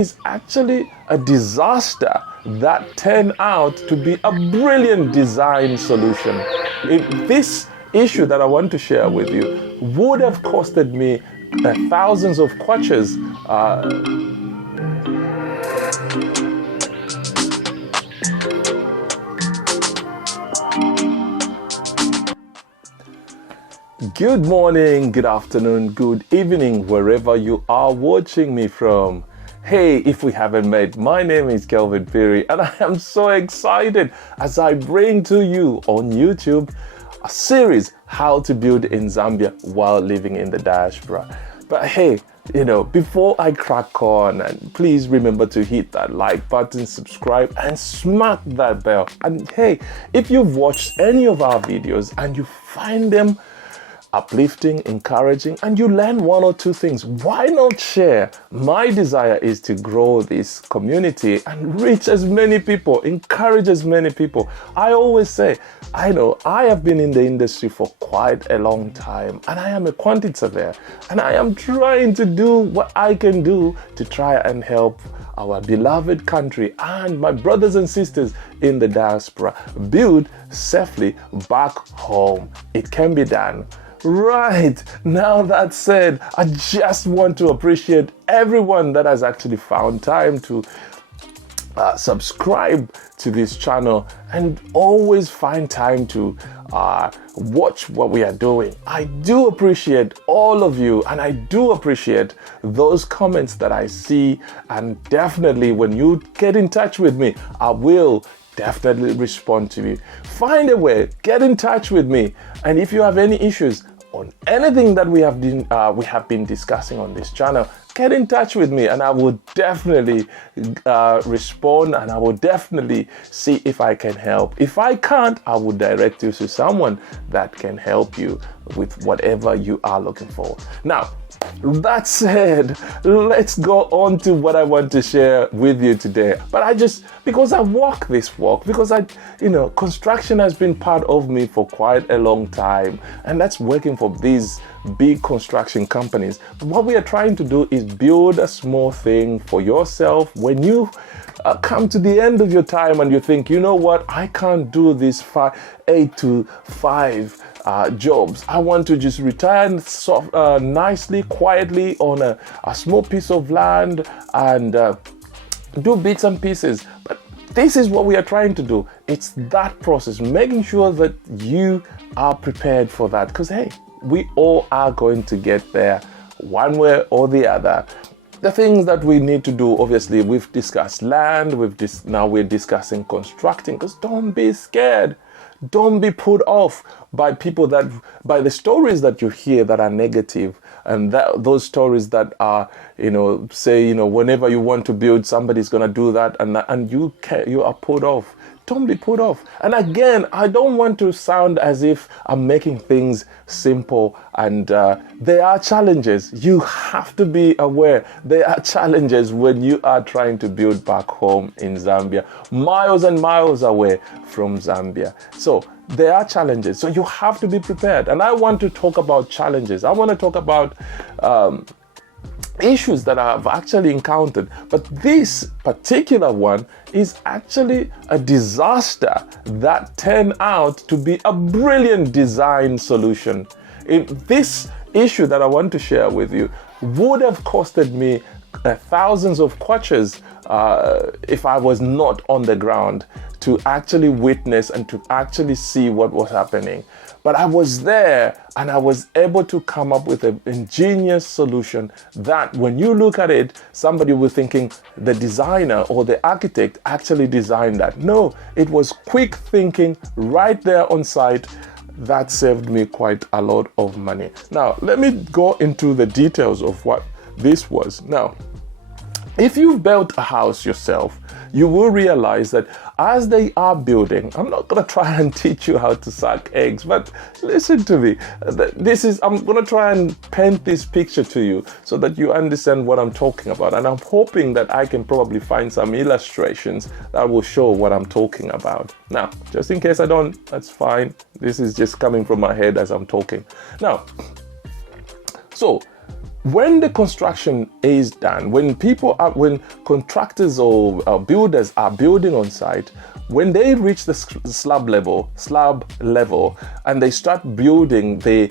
is actually a disaster that turned out to be a brilliant design solution. If this issue that I want to share with you would have costed me thousands of Kwachas, good morning, good afternoon, good evening, wherever you are watching me from. Hey, if we haven't met, my name is Kelvin Perry, and I am so excited as I bring to you on YouTube a series, How to Build in Zambia While Living in the Diaspora. But hey, before I crack on, and please remember to hit that like button, subscribe, and smack that bell. And hey, if you've watched any of our videos and you find them uplifting, encouraging, and you learn one or two things, why not share? My desire is to grow this community and reach as many people, encourage as many people. I always say, I know I have been in the industry for quite a long time, and I am a quantity surveyor, and I am trying to do what I can do to try and help our beloved country and my brothers and sisters in the diaspora build safely back home. It can be done. Right, now that said, I just want to appreciate everyone that has actually found time to subscribe to this channel and always find time to watch what we are doing. I do appreciate all of you, and I do appreciate those comments that I see, and definitely when you get in touch with me, I will definitely respond to you. Find a way, get in touch with me, and if you have any issues on anything that we have been discussing on this channel, get in touch with me, and I will definitely respond, and I will definitely see if I can help. If I can't, I will direct you to someone that can help you with whatever you are looking for. Now, that said, let's go on to what I want to share with you today. But because I walk this walk, because construction has been part of me for quite a long time, and that's working for these big construction companies. What we are trying to do is build a small thing for yourself. When you come to the end of your time and you think, you know what, I can't do this 8 to 5 jobs. I want to just retire nicely, quietly on a small piece of land and do bits and pieces. But this is what we are trying to do. It's that process, making sure that you are prepared for that. Because hey, we all are going to get there one way or the other. The things that we need to do, obviously, we've discussed land, now we're discussing constructing, because don't be scared. Don't be put off by by the stories that you hear that are negative, and those stories that are, whenever you want to build, somebody's going to do that, and you are put off. Don't be put off. And again, I don't want to sound as if I'm making things simple, and there are challenges. You have to be aware there are challenges when you are trying to build back home in Zambia, miles and miles away from Zambia. So there are challenges. So you have to be prepared. And I want to talk about challenges. I want to talk about issues that I've actually encountered, but this particular one is actually a disaster that turned out to be a brilliant design solution. This issue that I want to share with you would have costed me thousands of Kwachas if I was not on the ground to actually witness and to actually see what was happening. But I was there, and I was able to come up with an ingenious solution that when you look at it, somebody will thinking the designer or the architect actually designed that. No, it was quick thinking right there on site. That saved me quite a lot of money. Now, let me go into the details of what this was. Now, if you've built a house yourself, you will realize that as they are building, I'm not going to try and teach you how to suck eggs, but listen to me. I'm going to try and paint this picture to you so that you understand what I'm talking about. And I'm hoping that I can probably find some illustrations that will show what I'm talking about. Now, just in case I don't, that's fine. This is just coming from my head as I'm talking. Now, so when the construction is done, when contractors or builders are building on site, when they reach the slab level, and they start building the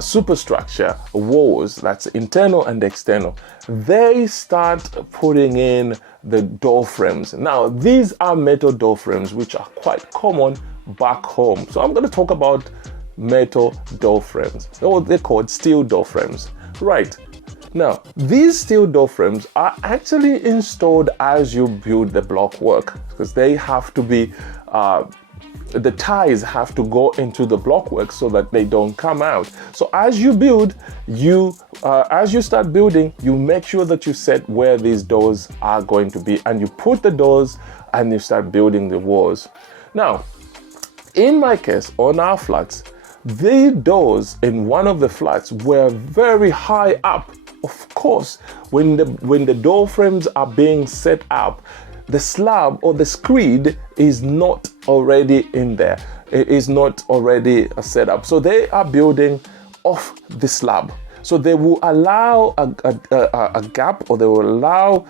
superstructure walls, that's internal and external, they start putting in the door frames. Now, these are metal door frames, which are quite common back home. So I'm going to talk about metal door frames, or they're called steel door frames. Right. Now, these steel door frames are actually installed as you build the block work, because they have to be, the ties have to go into the block work so that they don't come out. So as you build, as you start building, you make sure that you set where these doors are going to be, and you put the doors and you start building the walls. Now, in my case, on our flats, the doors in one of the flats were very high up. Of course, when the door frames are being set up, the slab or the screed is not already in there. It is not already set up. So they are building off the slab. So they will allow a gap, or they will allow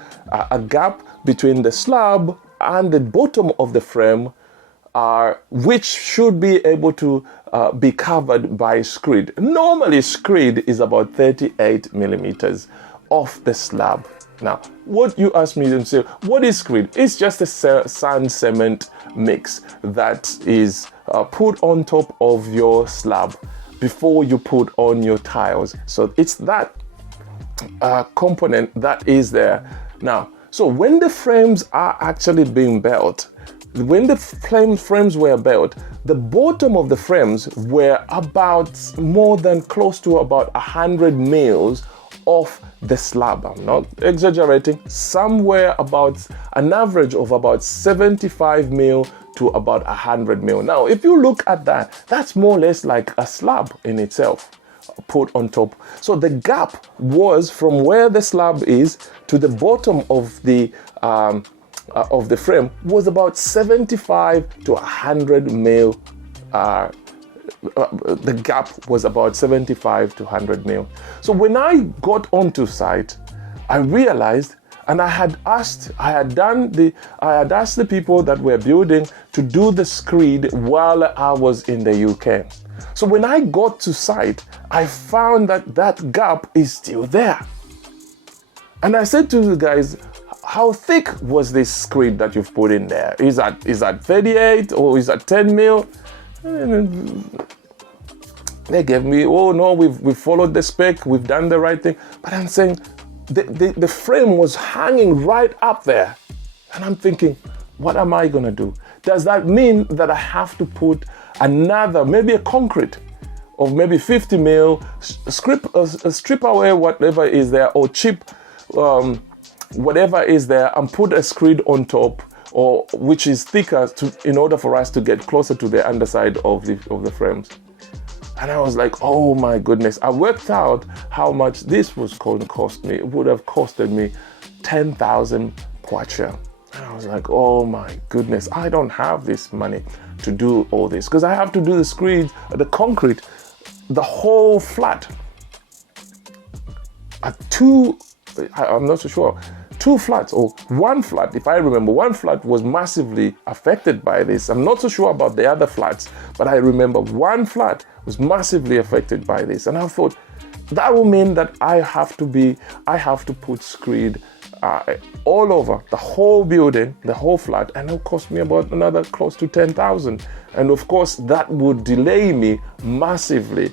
a gap between the slab and the bottom of the frame, which should be able to be covered by screed. Normally, screed is about 38 millimeters off the slab. Now, what you ask me to say, what is screed? It's just a sand cement mix that is put on top of your slab before you put on your tiles. So it's that component that is there. Now, so when the frames are actually being built, when the frames were built, the bottom of the frames were about close to about 100 mils off the slab. I'm not exaggerating. Somewhere about an average of about 75 mil to about 100 mil. Now, if you look at that, that's more or less like a slab in itself put on top. So the gap was from where the slab is to the bottom of the frame was about 75 to 100 mil. The gap was about 75 to 100 mil. So when I got onto site, I realized, and I had asked the people that were building to do the screed while I was in the UK. So when I got to site, I found that gap is still there. And I said to the guys, how thick was this screed that you've put in there? Is that 38 or is that 10 mil? And they gave me, oh no, we've followed the spec, we've done the right thing. But I'm saying the frame was hanging right up there. And I'm thinking, what am I gonna do? Does that mean that I have to put another, maybe a concrete of maybe 50 mil, strip away whatever is there, or chip whatever is there, and put a screed on top, or which is thicker, in order for us to get closer to the underside of the frames. And I was like, oh my goodness. I worked out how much this was going to cost me. It would have costed me 10,000 Kwachas. And I was like, oh my goodness, I don't have this money to do all this, because I have to do the screed, the concrete, the whole flat. I'm not so sure. 2 flats or 1 flat, if I remember, 1 flat was massively affected by this. I'm not so sure about the other flats, but I remember 1 flat was massively affected by this. And I thought, that will mean that I have to put screed all over the whole building, the whole flat, and it'll cost me about another close to 10,000. And of course, that would delay me massively.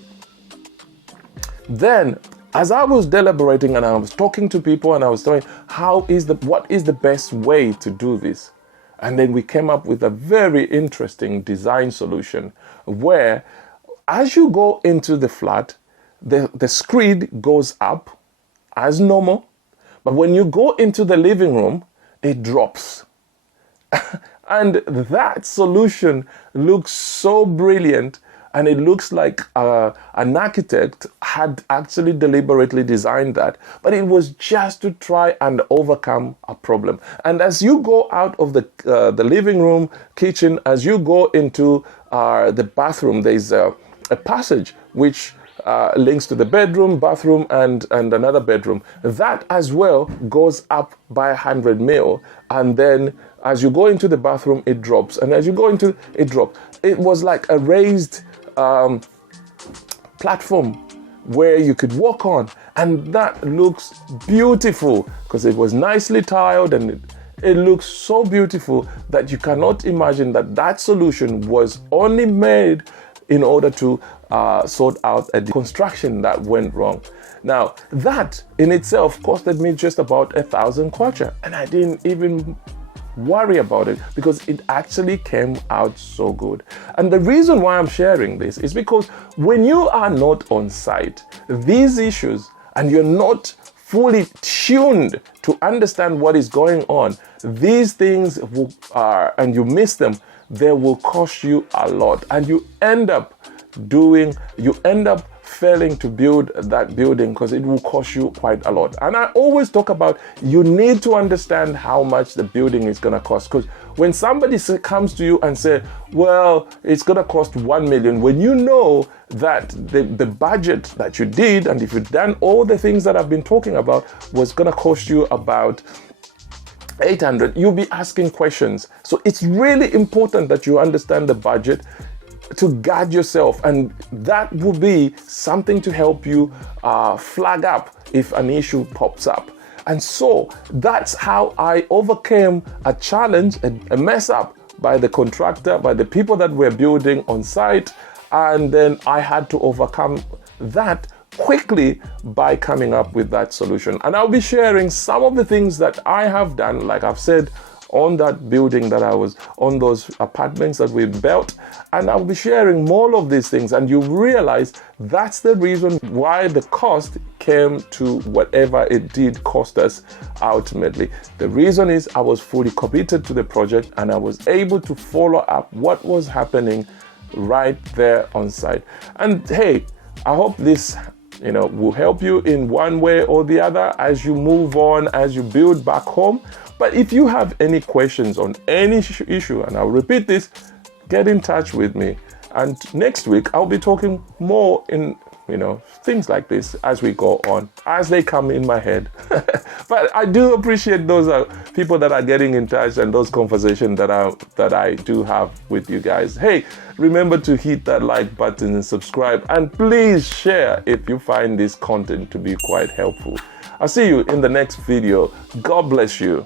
Then, as I was deliberating and I was talking to people and I was telling what is the best way to do this? And then we came up with a very interesting design solution where, as you go into the flat, the screed goes up as normal, but when you go into the living room, it drops. And that solution looks so brilliant. And it looks like an architect had actually deliberately designed that. But it was just to try and overcome a problem. And as you go out of the living room, kitchen, as you go into the bathroom, there's a passage which links to the bedroom, bathroom, and another bedroom. That as well goes up by 100 mil, and then as you go into the bathroom, it drops, and as you go into it drops. It was like a raised platform where you could walk on, and that looks beautiful because it was nicely tiled, and it looks so beautiful that you cannot imagine that solution was only made in order to sort out a construction that went wrong. Now, that in itself costed me just about 1,000 kwacha, and I didn't even worry about it because it actually came out so good. And the reason why I'm sharing this is because when you are not on site, these issues, and you're not fully tuned to understand what is going on, these things and you miss them, they will cost you a lot, and you end up failing to build that building because it will cost you quite a lot. And I always talk about, you need to understand how much the building is going to cost, because when somebody comes to you and say, well, it's going to cost 1 million, when you know that the budget that you did, and if you've done all the things that I've been talking about, was going to cost you about 800, you'll be asking questions. So it's really important that you understand the budget to guide yourself, and that will be something to help you flag up if an issue pops up. And so that's how I overcame a challenge, a mess up by the contractor, by the people that were building on site, and then I had to overcome that quickly by coming up with that solution. And I'll be sharing some of the things that I have done, like I've said, on that building that I was on, those apartments that we built, and I'll be sharing more of these things, and you realize that's the reason why the cost came to whatever it did cost us ultimately. The reason is I was fully committed to the project, and I was able to follow up what was happening right there on site. And hey, I hope this will help you in one way or the other as you move on, as you build back home. But if you have any questions on any issue, and I'll repeat this, get in touch with me. And next week, I'll be talking more in, things like this as we go on, as they come in my head. But I do appreciate those people that are getting in touch, and those conversations that I do have with you guys. Hey, remember to hit that like button and subscribe, and please share if you find this content to be quite helpful. I'll see you in the next video. God bless you.